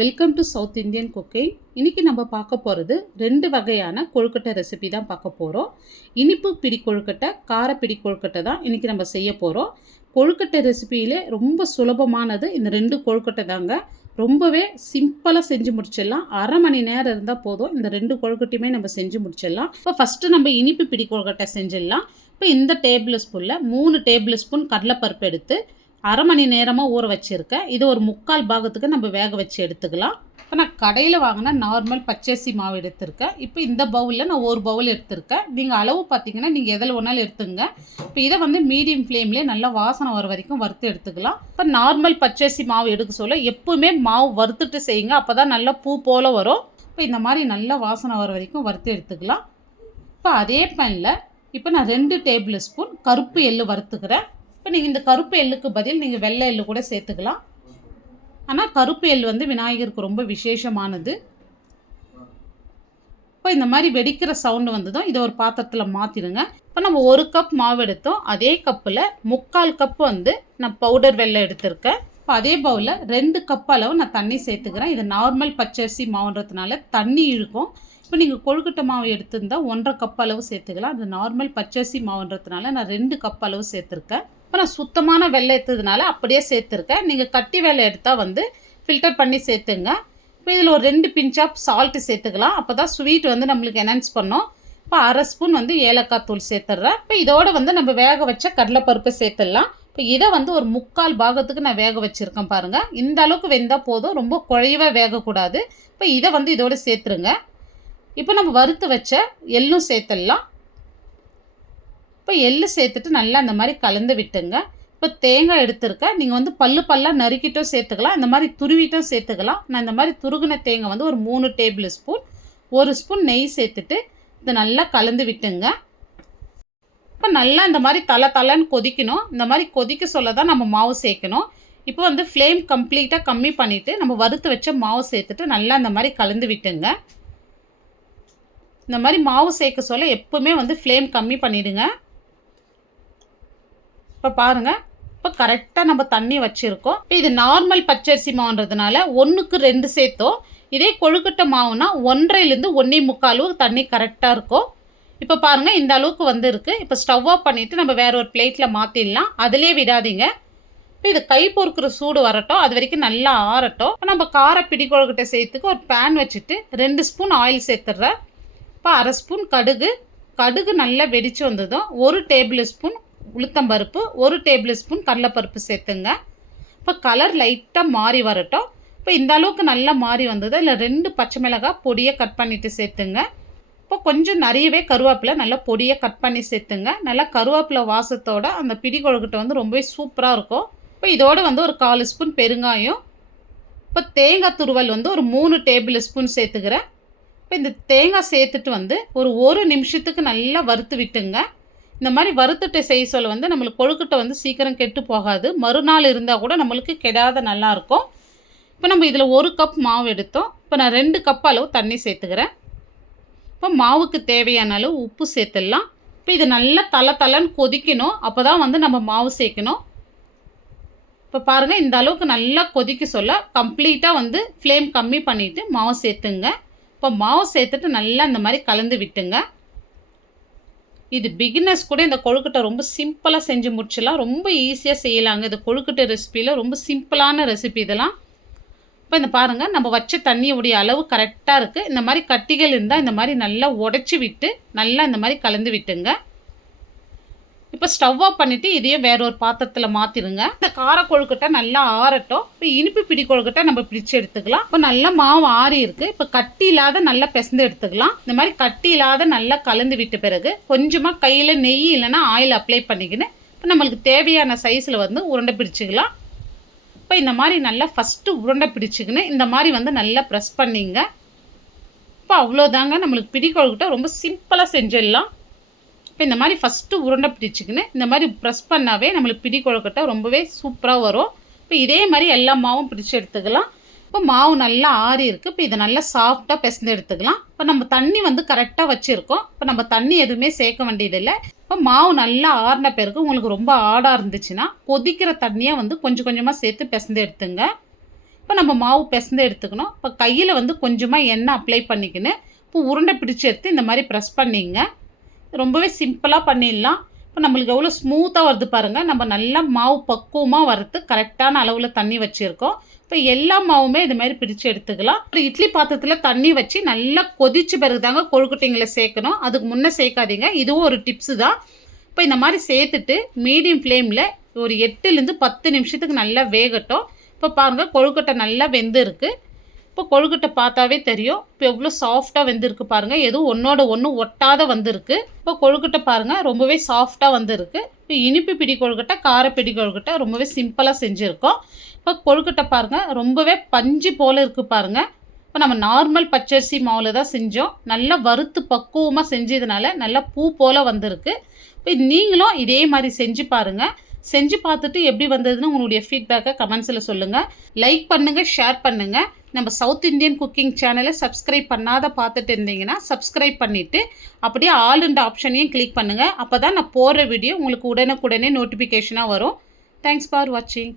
Welcome to south Indian cooking இன்றைக்கி நம்ம பார்க்க போகிறது ரெண்டு வகையான கொழுக்கட்டை ரெசிபி தான் பார்க்க போகிறோம் இனிப்பு பிடி கொழுக்கட்டை கார பிடி கொழுக்கட்டை தான் இன்றைக்கி நம்ம செய்ய போகிறோம் கொழுக்கட்டை ரெசிபியிலே ரொம்ப சுலபமானது இந்த ரெண்டு கொழுக்கட்டை தாங்க. ரொம்பவே சிம்பிளாக செஞ்சு முடிச்சிடலாம். அரை மணி நேரம் இருந்தால் போதும் இந்த ரெண்டு கொழுக்கட்டையுமே நம்ம செஞ்சு முடிச்சிடலாம். இப்போ ஃபஸ்ட்டு நம்ம இனிப்பு பிடி கொழுக்கட்டை செஞ்சிடலாம். இப்போ இந்த டேபிள் ஸ்பூனில் மூணு டேபிள் ஸ்பூன் கடலைப்பருப்பு எடுத்து அரை மணி நேரமாக ஊற வச்சுருக்கேன். இது ஒரு முக்கால் பாகத்துக்கு நம்ம வேக வச்சு எடுத்துக்கலாம். இப்போ நான் கடையில் வாங்கினா நார்மல் பச்சரிசி மாவு எடுத்திருக்கேன். இப்போ இந்த பவுலில் நான் ஒரு பவுல் எடுத்திருக்கேன். நீங்கள் அளவு பார்த்தீங்கன்னா நீங்கள் எதில் ஒன்றாலும் எடுத்துங்க இப்போ இதை வந்து மீடியம் ஃப்ளேம்லேயே நல்லா வாசனை வர வரைக்கும் வறுத்து எடுத்துக்கலாம். இப்போ நார்மல் பச்சரிசி மாவு எடுக்க சொல்ல எப்போவுமே மாவு வறுத்துட்டு செய்யுங்க. அப்போ தான் நல்லா பூ போல் வரும். இப்போ இந்த மாதிரி நல்லா வாசனை வர வரைக்கும் வறுத்து எடுத்துக்கலாம். இப்போ அதே பேனில் இப்போ நான் ரெண்டு டேபிள் ஸ்பூன் கருப்பு எள்ளு வறுத்துக்கிறேன். இப்போ நீங்கள் இந்த கருப்பு எள்ளுக்கு பதில் நீங்கள் வெள்ளை எள்ளு கூட சேர்த்துக்கலாம். ஆனால் கருப்பு எள் வந்து விநாயகருக்கு ரொம்ப விசேஷமானது. இப்போ இந்த மாதிரி வெடிக்கிற சவுண்டு வந்ததும் இதை ஒரு பாத்திரத்தில் மாற்றிடுங்க இப்போ நம்ம ஒரு கப் மாவு எடுத்தோம். அதே கப்பில் முக்கால் கப் வந்து நான் பவுடர் வெள்ளை எடுத்திருக்கேன். இப்போ அதே பவுலில் ரெண்டு கப் அளவு நான் தண்ணி சேர்த்துக்கிறேன். இது நார்மல் பச்சரிசி மாவுன்றதுனால தண்ணி இழுக்கும். இப்போ நீங்கள் கொழுக்கட்டை மாவு எடுத்திருந்தால் ஒன்றரை கப் அளவு சேர்த்துக்கலாம். அது நார்மல் பச்சரிசி மாவுன்றதுனால நான் ரெண்டு கப் அளவு சேர்த்துருக்கேன். இப்போ நான் சுத்தமான வெள்ளை எடுத்ததுனால அப்படியே சேர்த்துருக்கேன். நீங்கள் கட்டி வெள்ளை எடுத்தால் வந்து ஃபில்டர் பண்ணி சேர்த்துங்க. இப்போ இதில் ஒரு ரெண்டு பிஞ்ச் ஆஃப் சால்ட்டு சேர்த்துக்கலாம். அப்போ தான் ஸ்வீட் வந்து நம்மளுக்கு என்ஹான்ஸ் பண்ணோம். இப்போ அரை ஸ்பூன் வந்து ஏலக்காய் தூள் சேர்த்துட்றேன். இப்போ இதோட வந்து நம்ம வேக வச்ச கடலைப்பருப்பு சேர்த்துடலாம். இப்போ இதை வந்து ஒரு முக்கால் பாகத்துக்கு நான் வேக வச்சுருக்கேன் பாருங்கள் இந்த அளவுக்கு வெந்தால் போதும். ரொம்ப குழைவாக வேகக்கூடாது. இப்போ இதை வந்து இதோடு சேர்த்துருங்க. இப்போ நம்ம வறுத்து வச்ச எள்ளும் சேர்த்துடலாம். இப்போ எள்ளு சேர்த்துட்டு நல்லா அந்த மாதிரி கலந்து விட்டுங்க. இப்போ தேங்காய் எடுத்திருக்கேன். நீங்கள் வந்து பல்லு பல்லாக நறுக்கிட்டும் சேர்த்துக்கலாம். இந்த மாதிரி துருவிட்டும் சேர்த்துக்கலாம். நான் இந்த மாதிரி துருகின தேங்காய் வந்து ஒரு மூணு டேபிள் ஸ்பூன் ஒரு ஸ்பூன் நெய் சேர்த்துட்டு இதை நல்லா கலந்து விட்டுங்க. இப்போ நல்லா இந்த மாதிரி தலை தலைன்னு கொதிக்கணும். இந்த மாதிரி கொதிக்க சொல்ல தான் நம்ம மாவு சேர்க்கணும். இப்போ வந்து ஃப்ளேம் கம்ப்ளீட்டாக கம்மி பண்ணிவிட்டு நம்ம வறுத்து வச்ச மாவு சேர்த்துட்டு நல்லா இந்த மாதிரி கலந்து விட்டுங்க. இந்த மாதிரி மாவு சேர்க்க சொல்ல எப்போவுமே வந்து ஃப்ளேம் கம்மி பண்ணிவிடுங்க இப்போ பாருங்கள் இப்போ கரெக்டாக நம்ம தண்ணி வச்சுருக்கோம். இப்போ இது நார்மல் பச்சரிசி மாவுன்றதுனால ஒன்றுக்கு ரெண்டு சேர்த்தோம். இதே கொழுக்கட்டை மாவுனா ஒன்றரைலேருந்து ஒன்றே முக்கால் தண்ணி கரெக்டாக இருக்கும். இப்போ பாருங்கள் இந்த அளவுக்கு வந்து இருக்குது இப்போ ஸ்டவ் ஆஃப் பண்ணிவிட்டு நம்ம வேற ஒரு பிளேட்டில் மாற்றிடலாம் அதிலே விடாதீங்க. இப்போ இது கை பொறுக்கிற சூடு வரட்டும். அது வரைக்கும் நல்லா ஆறட்டும். இப்போ நம்ம கார பிடி கொழுக்கட்டை சேர்த்துக்கு ஒரு பேன் வச்சுட்டு ரெண்டு ஸ்பூன் ஆயில் சேர்த்துட்றேன். இப்போ அரை ஸ்பூன் கடுகு. கடுகு நல்லா வெடித்து வந்ததும் ஒரு டேபிள் ஸ்பூன் உளுத்தம்பருப்பு ஒரு டேபிள் ஸ்பூன் கடலைப்பருப்பு சேர்த்துங்க. இப்போ கலர் லைட்டாக மாறி வரட்டும். இப்போ இந்த அளவுக்கு நல்லா மாறி வந்தது. இல்லை ரெண்டு பச்சை மிளகாய் பொடியை கட் பண்ணிவிட்டு சேர்த்துங்க. இப்போ கொஞ்சம் நிறையவே கருவேப்பிலை நல்லா பொடியை கட் பண்ணி சேர்த்துங்க. நல்லா கருவேப்பிலை வாசத்தோட அந்த பிடி கொழுக்கிட்ட வந்து ரொம்பவே சூப்பராக இருக்கும். இப்போ இதோடு வந்து ஒரு கால் ஸ்பூன் பெருங்காயம். இப்போ தேங்காய் துருவல் வந்து ஒரு மூணு டேபிள் ஸ்பூன் சேர்த்துக்கிறேன். இப்போ இந்த தேங்காய் சேர்த்துட்டு வந்து ஒரு ஒரு நிமிஷத்துக்கு நல்லா வறுத்து விட்டுங்க. இந்த மாதிரி வறுத்துட்டு செய்ய சொல்ல வந்து நம்மளுக்கு கொழுக்கட்டை வந்து சீக்கிரம் கெட்டு போகாது. மறுநாள் இருந்தால் கூட நம்மளுக்கு கெடாத நல்லாயிருக்கும் இப்போ நம்ம இதில் ஒரு கப் மாவு எடுத்தோம். இப்போ நான் ரெண்டு கப் அளவு தண்ணி சேர்த்துக்கிறேன். இப்போ மாவுக்கு தேவையான அளவு உப்பு சேர்த்துடலாம். இப்போ இது நல்லா தலை தலைன்னு கொதிக்கணும். அப்போ தான் வந்து நம்ம மாவு சேர்க்கணும். இப்போ பாருங்கள் இந்த அளவுக்கு நல்லா கொதிக்க சொல்ல கம்ப்ளீட்டாக வந்து ஃப்ளேம் கம்மி பண்ணிவிட்டு மாவு சேர்த்துங்க. இப்போ மாவு சேர்த்துட்டு நல்லா இந்த மாதிரி கலந்து விட்டுங்க. இது பிகினர்ஸ் கூட இந்த கொழுக்கட்டை ரொம்ப சிம்பிளாக செஞ்சு முடிச்சிடலாம். ரொம்ப ஈஸியாக செய்யலாங்க. இது கொழுக்கட்டை ரெசிப்பியில் ரொம்ப சிம்பிளான ரெசிபி இதெல்லாம். இப்போ இந்த பாருங்கள் நம்ம வச்ச தண்ணியுடைய அளவு கரெக்டாக இருக்குது இந்த மாதிரி கட்டிகள் இருந்தால் இந்த மாதிரி நல்லா உடச்சி விட்டு நல்லா இந்த மாதிரி கலந்து விட்டுங்க. இப்போ ஸ்டவ் ஆஃப் பண்ணிவிட்டு இதையும் வேற ஒரு பாத்திரத்தில் மாற்றிடுங்க இந்த கார கொழுக்கட்டை நல்லா ஆறட்டும். இப்போ இனிப்பு பிடி கொழுக்கட்டை நம்ம பிடிச்சு எடுத்துக்கலாம். இப்போ நல்லா மாவு ஆறி இருக்குது இப்போ கட்டி இல்லாத நல்லா பிசைந்து எடுத்துக்கலாம். இந்த மாதிரி கட்டி இல்லாத நல்லா கலந்து விட்ட பிறகு கொஞ்சமாக கையில் நெய் இல்லைன்னா ஆயில் அப்ளை பண்ணிக்கின்னு இப்போ நம்மளுக்கு தேவையான சைஸில் வந்து உருண்டை பிடிச்சிக்கலாம். இப்போ இந்த மாதிரி நல்லா ஃபஸ்ட்டு உருண்டை பிடிச்சிக்கின்னு இந்த மாதிரி வந்து நல்லா ப்ரெஸ் பண்ணிங்க. இப்போ அவ்வளோதாங்க நம்மளுக்கு பிடி கொழுக்கட்டை ரொம்ப சிம்பிளாக செஞ்சிடலாம். இப்போ இந்த மாதிரி ஃபஸ்ட்டு உருண்டை பிடிச்சிக்கின்னு இந்த மாதிரி ப்ரெஸ் பண்ணாவே நம்மளுக்கு பிடி கொழுக்கட்டை ரொம்பவே சூப்பராக வரும். இப்போ இதே மாதிரி எல்லா மாவும் பிடிச்சி எடுத்துக்கலாம். இப்போ மாவு நல்லா ஆறி இருக்குது இப்போ இதை நல்லா சாஃப்டாக பிசைந்து எடுத்துக்கலாம். இப்போ நம்ம தண்ணி வந்து கரெக்டாக வச்சுருக்கோம். இப்போ நம்ம தண்ணி எதுவுமே சேர்க்க வேண்டியதில்லை. இப்போ மாவு நல்லா ஆறின பிறகு உங்களுக்கு ரொம்ப ஆடாக இருந்துச்சுன்னா கொதிக்கிற தண்ணியை வந்து கொஞ்சம் கொஞ்சமாக சேர்த்து பிசைந்து எடுத்துங்க. இப்போ நம்ம மாவு பிசைந்து எடுத்துக்கணும். இப்போ கையில் வந்து கொஞ்சமாக எண்ணெய் அப்ளை பண்ணிக்கின்னு இப்போ உருண்டை பிடிச்சி எடுத்து இந்த மாதிரி ப்ரெஸ் பண்ணிங்க. ரொம்பவே சிம்பிளாக பண்ணிடலாம். இப்போ நம்மளுக்கு எவ்வளோ ஸ்மூத்தாக வருது பாருங்கள் நம்ம நல்லா மாவு பக்குவமாக வறுத்து கரெக்டான அளவில் தண்ணி வச்சுருக்கோம். இப்போ எல்லா மாவுமே இது மாதிரி பிரித்து எடுத்துக்கலாம். அப்புறம் இட்லி பாத்திரத்தில் தண்ணி வச்சு நல்லா கொதிச்ச பிறகு தாங்க கொழுக்கட்டைங்களை சேர்க்கணும். அதுக்கு முன்னே சேர்க்காதீங்க. இதுவும் ஒரு டிப்ஸு தான். இப்போ இந்த மாதிரி சேர்த்துட்டு மீடியம் ஃப்ளேமில் ஒரு எட்டுலேருந்து பத்து நிமிஷத்துக்கு நல்லா வேகட்டும். இப்போ பாருங்கள் கொழுக்கட்டை நல்லா வெந்து இருக்குது இப்போ கொழுக்கட்டை பார்த்தாவே தெரியும். இப்போ எவ்வளோ சாஃப்டாக வெந்திருக்கு பாருங்கள் எதுவும் ஒன்றோட ஒன்று ஒட்டாத வந்திருக்கு. இப்போ கொழுக்கட்டை பாருங்கள் ரொம்பவே சாஃப்டாக வந்திருக்கு. இப்போ இனிப்பு பிடி கொழுக்கட்டை கார பிடி கொழுக்கட்டை ரொம்பவே சிம்பிளாக செஞ்சுருக்கோம். இப்போ கொழுக்கட்டை பாருங்கள் ரொம்பவே பஞ்சு போல் இருக்குது பாருங்கள் இப்போ நம்ம நார்மல் பச்சரிசி மாவில் தான் செஞ்சோம். நல்லா வறுத்து பக்குவமாக செஞ்சதுனால நல்லா பூ போல் வந்திருக்கு. இப்போ நீங்களும் இதே மாதிரி செஞ்சு பாருங்கள் செஞ்சு பார்த்துட்டு எப்படி வந்ததுன்னு உங்களுடைய ஃபீட்பேக்கை கமெண்ட்ஸில் சொல்லுங்கள் லைக் பண்ணுங்கள் ஷேர் பண்ணுங்கள் நம்ம சவுத் இந்தியன் குக்கிங் சேனலை சப்ஸ்கிரைப் பண்ணாத பார்த்துட்டு இருந்தீங்கன்னா சப்ஸ்கிரைப் பண்ணிவிட்டு அப்படியே ஆல் இந்த ஆப்ஷனையும் கிளிக் பண்ணுங்கள் அப்போ தான் நான் போடுற வீடியோ உங்களுக்கு உடனுக்குடனே நோட்டிஃபிகேஷனாக வரும். தேங்க்ஸ் ஃபார் வாட்சிங்